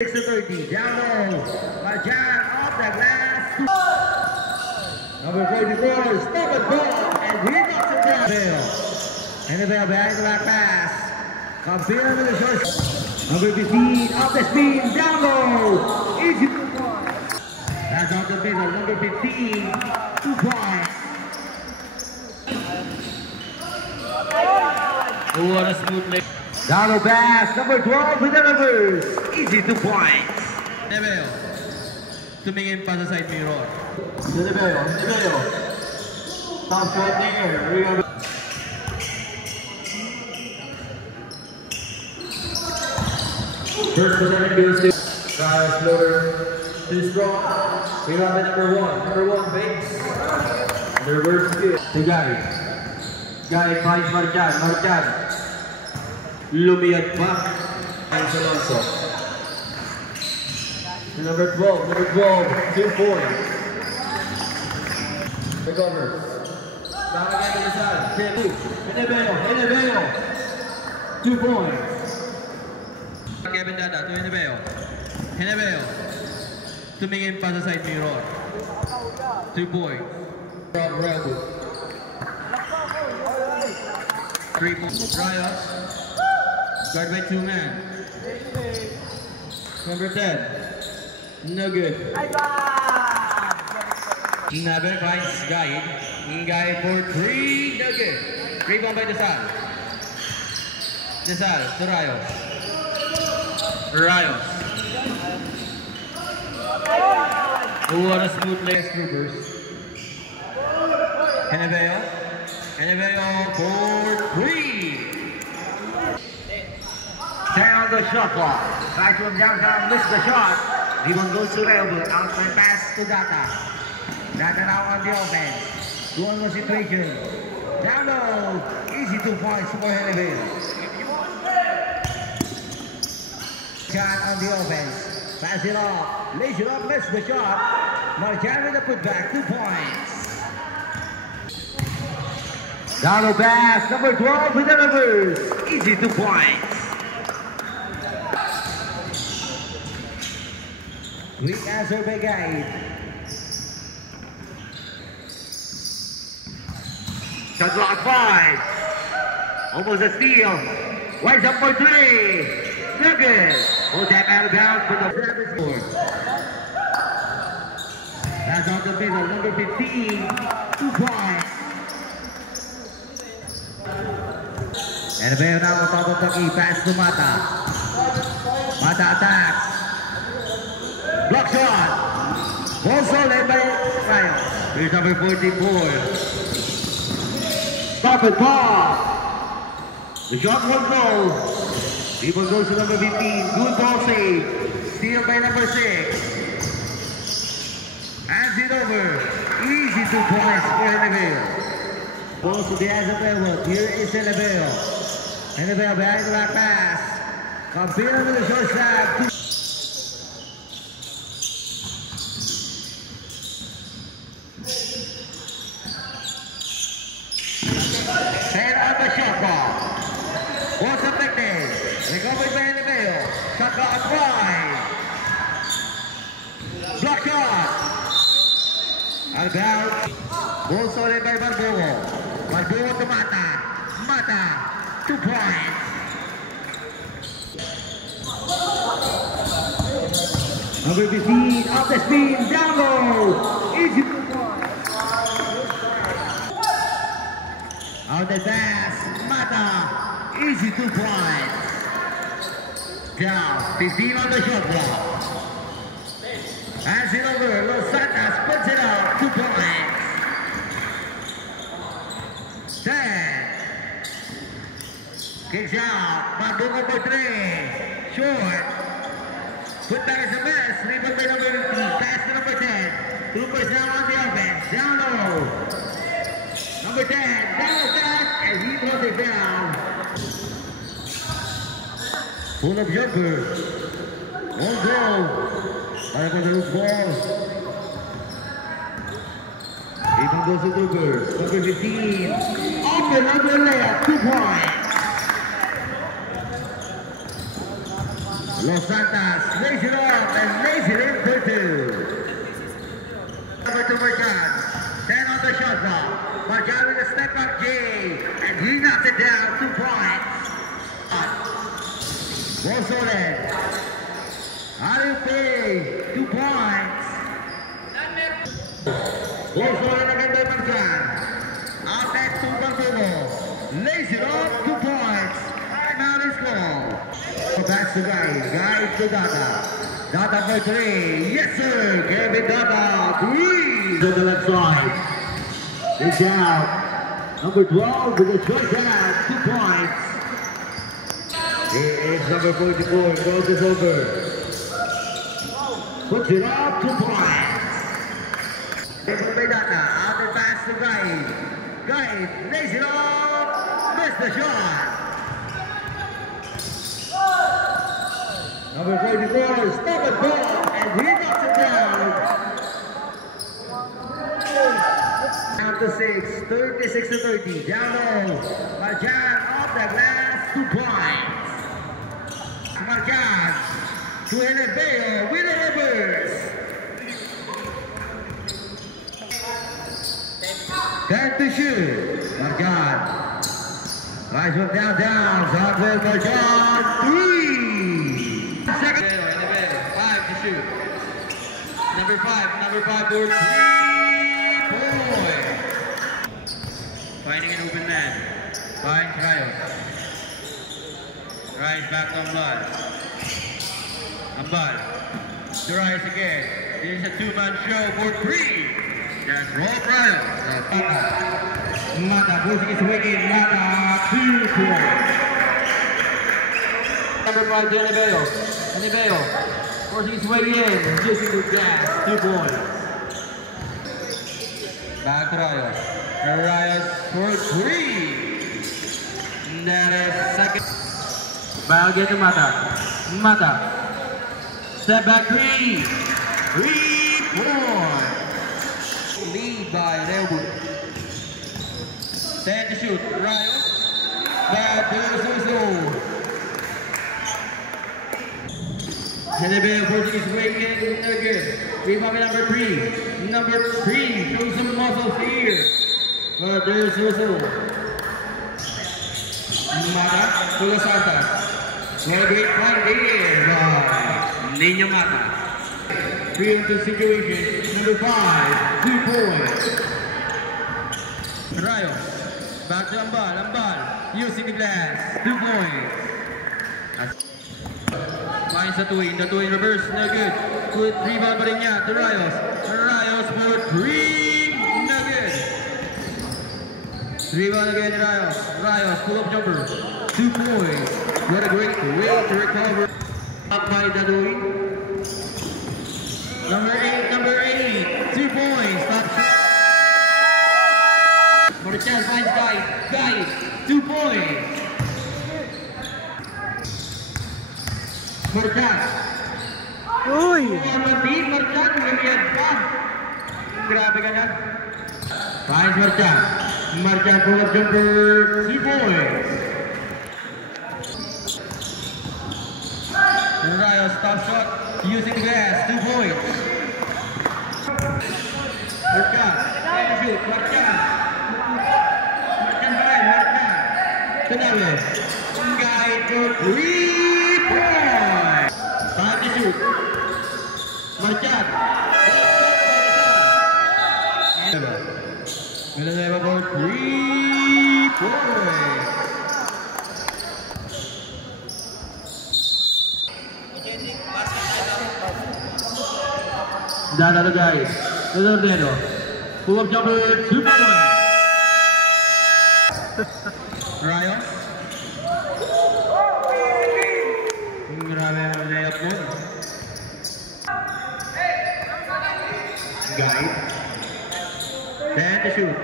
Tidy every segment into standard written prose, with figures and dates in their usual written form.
6-30, down low, Marjan off the glass. Number 44, stubborn ball, and he knocks it down. Annabelle behind the back pass. Campina with the short. Number 15, off the spin, down low, easy 2 points. That's off the middle, number 15, 2 points. Oh, what a smooth play. Down low pass, number 12 with the reverse, easy 2 points. Nebeo, tumingin pa sa side mirror. Nebeo. Top shot there. First possession goes to Riles floater. Too strong. Rebound number 1. Number 1 fakes. The reverse skill. To Guy. Guy finds Marjan. Lumiyad back. And Alonso. To number 12. 2 points. Recover. Back again to the side. Enebeo. 2 points. Kevin Dada to Henebeo. Tumingin pa sa side mirror. 2 points. From Rebel. 3 points. Rios. Guard by 2 men. Number 10. No good. Naber finds Guide. Guide for 3. No good. Rebound by Desal. Desal to Rios. Oh, what a smooth play. Troopers. Henebeo for 3. Down the shot clock. Back to him downtown, missed the shot. Rebound goes to Railroad. Outside pass to Data. Data now on the offense. 2-on-1 situation. Down low. Easy 2 points for Henebeo. Marjan on the offense. Pass it off. Lays it up, missed the shot. Marjan with a putback. 2 points. Down low pass. Number 12 with the reverse. Easy 2 points. Quick answer by Guide. Shot clock 5. Almost a steal. Winds up for 3. No good. Full tap out of bounds for the service board. That's on the middle. Number 15. 2 points. And Beo now on top of the key. Pass to Mata. Mata attacks. Block shot. Ball stolen by Riles. Here's number 44. Stop it, ball. The shot won't go. People goes to number 15. Good ball save. Steal by number 6. Hands it over. Easy 2 points for Henebeo. Ball to the hands of Railroad. Here is Henebeo. Henebeo behind the back pass. Campina with the short stab. Was affected. Recovered by Henebeo. Shot clock 5. Block shot. Out of bounds. Ball stolen by Barbogo. Barbogo to Mata. 2 points. Number 15 off the spin. Down low. Easy 2 points. Out the pass. Mata. Easy 2 points. Down. 15 on the shot clock. Hands it over. Los Santos puts it up. 2 points. 10. Kicks out. Barbogo for 3. Short. Put back as a mess. Rebound by number 15. Pass to number 10. Troopers now on the offense. Down low. Number 10. Down back. And he throws it down. Full of jumpers. Won't go. Para for the loose ball. Even goes to Troopers. Number 15. Off another layup. 2 points. Los Santos lays it off and lays it in for 2. Number 2 Marjan. 10 on the shot clock. Marjan with a step up J. And he knocks it down. 2 points. Ball sorted. How do you pay? 2 points. Ball sorted again by Marjan. Outside 2 Bantumo. Lays it off. 2 points. Timeout is called. Back to Guy to Dada. Dada for 3. Yes, sir. Kevin Dada. 3 to the left side. It's out. Number 12 with a choice out. 2 points. It is number 44. Goes is over. Puts it up. 2 points. Kevin Dada. Out the pass to Guy. Guy lays it off. Missed the shot. Number 44, stop the ball, and he knocks it down. Down to 6, 36 to 30. Down low. Marjan off the glass, 2 points. Marjan to Eleveo with the reverse. 10 to shoot. Marjan. Nice one down. Zachary Marjan, 3. Second. 5 to shoot. Number 5 for 3 points. Finding an open man. Finds Rayos. Rayos back to Ambal. Ambal. To Rayos again. This is a 2-man show for 3. That's Roll Rayos. Mata, pushing his way in. Mata, 2 points. Number 5 to Anibeo. Anibeo forcing his way in, using the gas, 2 points. Back to Rayos. Rayos for 3. That is second. Back again to Mata. Mata. Step back 3. 3 points. Lead by Leowood. 10 to shoot. Rayos. Back to Suso. Anibeo forcing his way in again. Rebound number 3. Number 3 shows some muscles here. But there's Suso. Mata to Los Santos. What a great point here by Nino Mata. 3-2 situation. Number 5. 2 points. Rayos. Back to Ambal. Using the glass. 2 points. Finds the two in reverse, no good. Good rebound pa rin niya to Rayos. Rayos for 3, no good. Rebound again Rayos. Rayos, pull-up jumper, 2 points. What a great way to recover. Up by Dadoy. Number 8, 2 points. Top shot. Marjan finds Guy, 2 points. Marjan. Uy! Marjan, ganyan pa. Grabe ka na. Finds Marjan. Marjan pull-up jumper, 3 points. Rayos top shot, using the glass, 2 points. Marjan, shoot, Marjan. Marjan pa rin, Marjan. Tanawe. Guy for 3 points. Time to shoot. Marjan. Villanueva for 3 points. Dada to guys. To the Ordeno. Pull-up jumper, 2 points. Rayos. Grabe ang layup mo. Guy. 10 to shoot.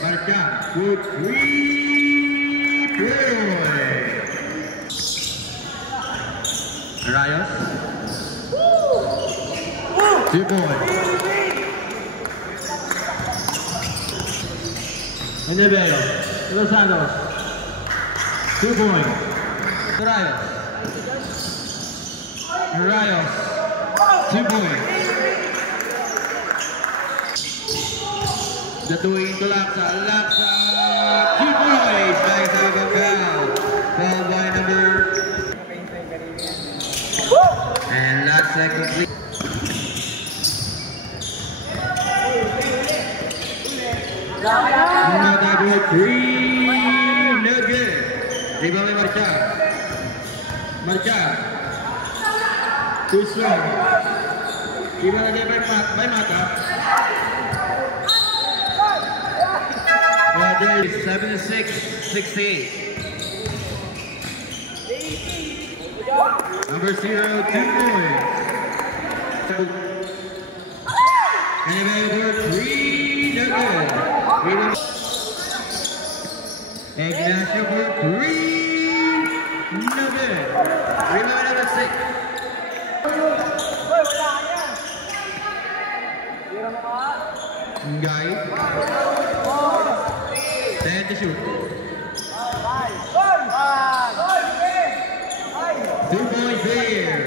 Marjan for 3 points. Rayos. 2 points. Anibeo. Los Santos. 2 points. Rayos. Rayos, 2 points. Datuin to Laksa, 2 points. Nice out of foul. Foul by number. And that's complete. Another 3, no good. Rebound by Marcha. Too strong. Rebound again by Mata. Well, there is 76-68. Number 0, 2 points. And number 3, no good. Ignacio for 3, no good. Rebound number 6. Guy. 10 to shoot. 2 points there.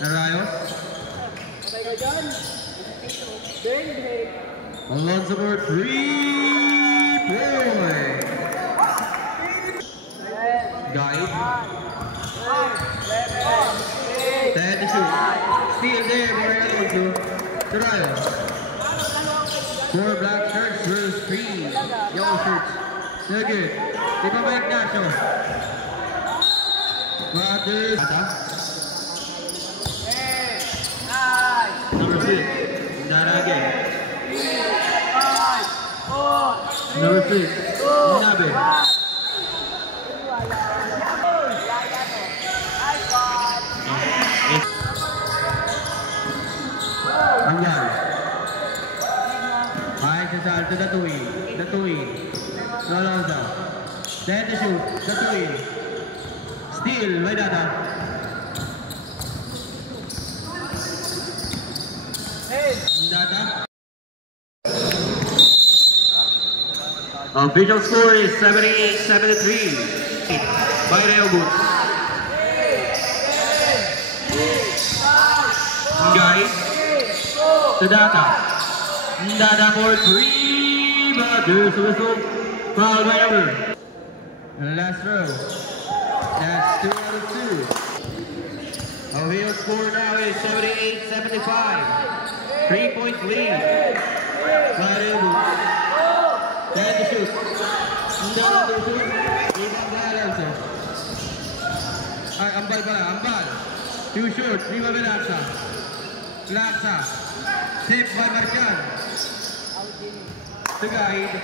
Rayos. Alonso for 3 points. Guide. 10 to shoot. Steal there for Alonso. To Rayos. 4 black shirts versus 3 yellow shirts. They're good. Di ba ba Ignacio? Brothers. Number 6. Nana again. Number 6. Nabe. Anyan. Ay, sasal to Datuin. Rolonza. Then to shoot. Datuin. Steal by Dada. Dada. Official score is 78-73 by Reo Boots. Guys, to Dada. Dada for 3, but there's a whistle. Foul by number. Last row. That's 2 out of 2. Official score now is 78-75. 3 points lead by Reo Boots. 10 to shoot. Dada to shoot. Rebound by Alonso. Ay, ambal pala, ambal. 2 shoot. Rebound by Laksa. Save by Marcial. To guide.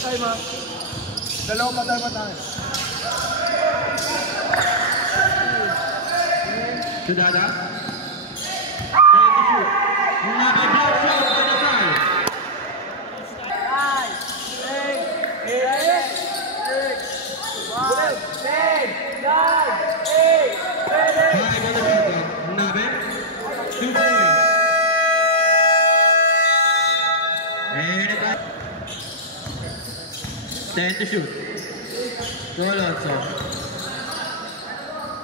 Time up. Dalawang matay. To Dada. 10 to shoot. Another block shot by the side. 5 on the shot. Nabe. 2 points. And it up. 10 to shoot. To Alonso.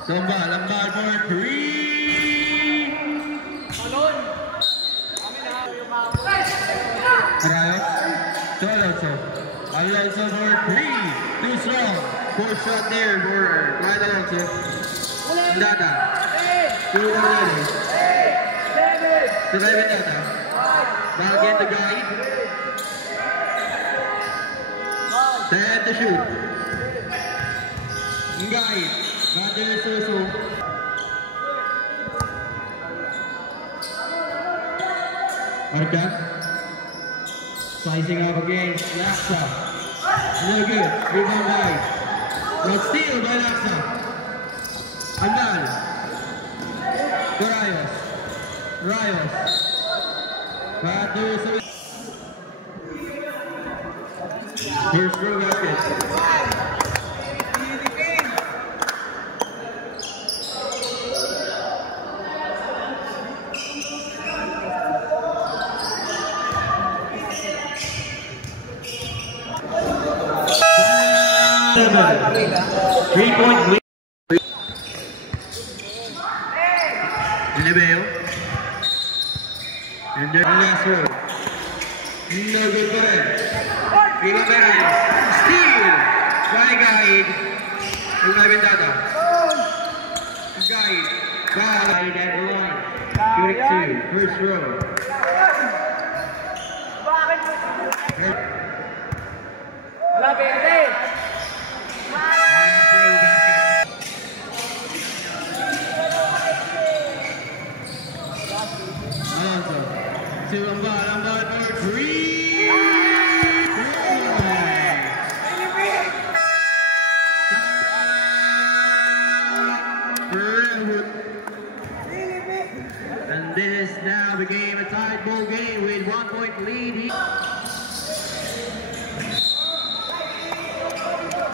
Lambal for 3. Rayos. To Alonso. Alonso for 3. Too strong. 4 shot there for Ryan Alonso. Dada. 2 already. To David Dada. Now again the guide. 10 to shoot. Guide. Got there so. Arca. Sizing up against Laksa. No good. Rebound guide. But steal by Laksa. Andal. To Rayos. Got there so. First row basket. 3-point lead. Lebeo. And then last row. No good for him. Rivera. Steal. By Guide. Ulabin Dada. Guide. Guide at the line. Shooting 2. First row. Wala, pwede. To Lambar for 3. And this now became a tied ball game with 1 point lead.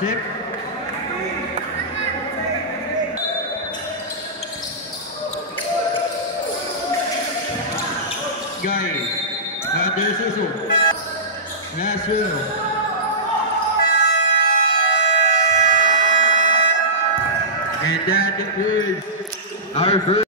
Tip. Guy. There's Susu. Last row. And that concludes our first.